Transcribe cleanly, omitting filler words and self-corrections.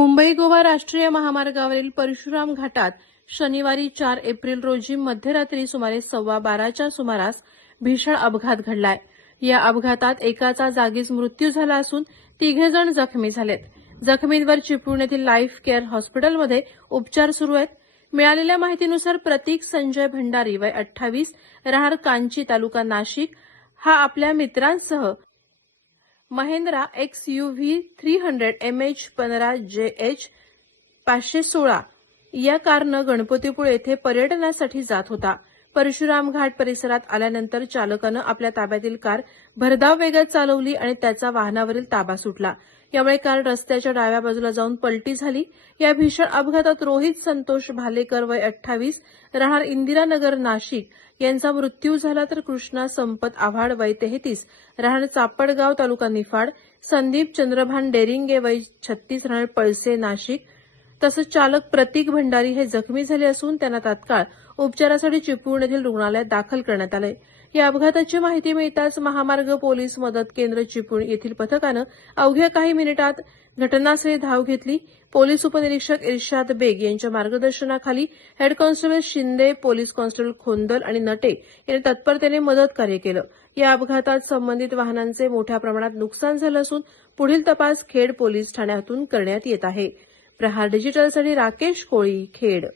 मुंबई गोवा राष्ट्रीय महामार्गावरील परशुराम घाटात शनिवारी 4 एप्रिल रोजी मध्यरात्री सुमारे 12:15च्या सुमारास भीषण अपघात घडलाय। या अपघातात एकाचा जागीच मृत्यू झाला असून 3 जण जखमी झालेत। जखमींवर चिपळूण येथील लाईफ केअर हॉस्पिटलमध्ये उपचार सुरू आहेत। मिळालेल्या माहितीनुसार प्रतीक संजय भंडारी वय 28 राहणार कांची तालुका नाशिक हा आपल्या मित्रांसह महिंद्रा XUV 300 MH 15JH 516 या कारनं गणपतीपुळे येथे पर्यटनासाठी जात होता। परशुराम घाट परिसरात आल्यानंतर चालकानं आपल्या ताब्यातील कार भरधाव वेगात चालवली आणि त्याचा वाहनावरील ताबा सुटला। यामुळे कार रस्त्याच्या डाव्या बाजूला जाऊन पलटी झाली। या भीषण अपघातात रोहित संतोष भालेकर वय 28 राहणार इंदिरानगर नाशिक यांचा मृत्यू झाला, तर कृष्णा संपत आव्हाड वय 33 राहणार चापडगाव तालुका निफाड, संदीप चंद्रभान डेरिंगे वय 36 राहणार पळसे नाशिक तसंच चालक प्रतीक भंडारी हे जखमी झाले असून त्यांना तात्काळ उपचारासाठी चिपळूण येथील रुग्णालयात दाखल करण्यात आले। या अपघाताची माहिती मिळताच महामार्ग पोलीस मदत केंद्र चिपळूण येथील पथकानं अवघ्या काही मिनिटात घटनास्थळी धाव घेतली। पोलीस उपनिरीक्षक इर्शाद बेग यांच्या मार्गदर्शनाखाली head constable Shinde, police constable Khondal आणि नटे यांनी तत्परतेने मदत कार्य केलं। या अपघातात संबंधित वाहनांचे मोठ्या प्रमाणात नुकसान झालं असून पुढील तपास खेड पोलीस ठाण्यातून करण्यात येत आहे। प्रहार डिजिटलसाठी राकेश कोळी, खेड।